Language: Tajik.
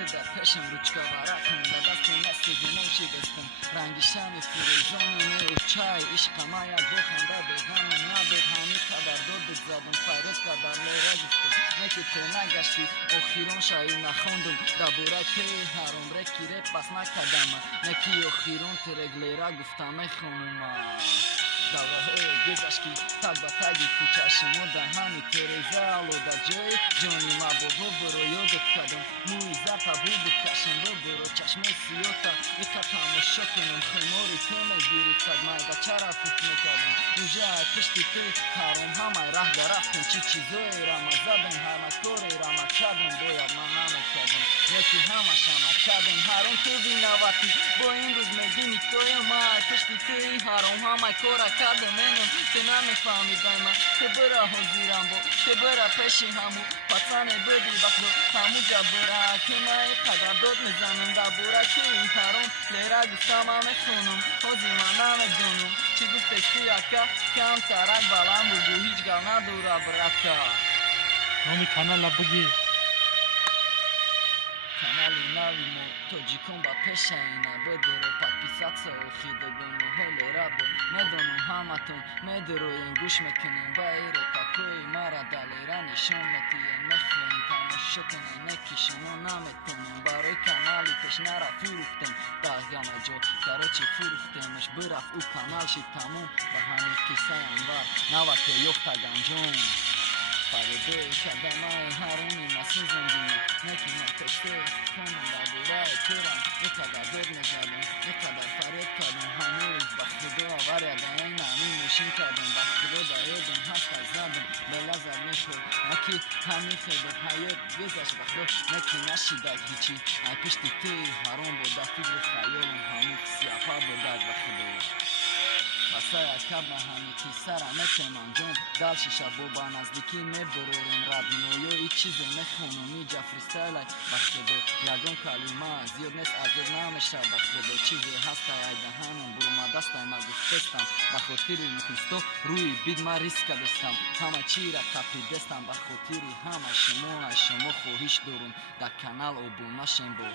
Te der peşim ruçka varakım da dastım nesizim onşi destim Rangişami furizonu ne uçay İşkama ya gohanda beganım Nabed hami kadar doduk zadım Fayret kadar lera gittim Neki te nagaşti o xiron şayi nakhondum Dabura te harom reki rep bas nakadama Neki o xiron te reglera guftame khonuma Davrahoy gezashki tag ba tagi kuchashimo dahani tereza aloda joy Joni ma bobo bro yodot kadam Mui zapa bubu kashim bobro chashmo siyota Eka tamasho kunam khimori teme giri tagmay da chara puf mikadam Uja pishti te harom hamay rah daraftim Chi chizoy rama zadam hama kore rama kadam Boyad maname kadam Neki hama shama kadam Harom tu vinavati Bo imruz megini toya may Pishti te harom hamay kora kadam Enem te namifahmidam Te bura hoziram bo Te bura peshi hamu Patsane bedi bakdo Hamu jabura Kimay qadardod mizanım Dabura ki harom Lera gustama mekhunum Hozi maname dunum Chi gusteshti yaka Kam tarak balam bugu Hiç gal nadura braka Homie kanala bagi. Kanali nalimo Tojikom ba peshaina Bedero patpisatsa Okhidegonu hole rabo Medonum hamaton Medero yen gush mekenim Bairo pakoy mara dalera nishonati Nefren tamashoten Nekishino nametonum Baroy kanali peshnara furuhtem Dagama jo Karochi furuhtem Esh biraf u kanal shitamum Bahani kisayan var Navake yokta ganjon Farede kadamay haruni masin zendini Neki mateste konum laburay turam Ne kadar dörne zadım Ne kadar faret kadın Hamiz bakıdo avarya da ayna Mimuşin kadın bakıdo da yedim Hasta zadım Belazar neşo Neki hami khedok hayet Gezaş bakdo Neki naşida giçi Ay pişti te harom boda figri khayolum Hamik siyapa bodag bakıdo Basaya kabna hani ki sara metem anjom Dal shisha boba nazdiki ne bororum radnoyo Ich chize mekhunum ija freestyle Bakhdo yagon kalima Ziyod nes azod namesha Bakhdo chize hasta ayda hanum Buruma dastay ma gufestam Bakhotiri mukhisto Rui bidma riska destam Hama chira kapi destam Bakhotiri hama shimo Ay shimo khohish durum Da kanal obuna shembo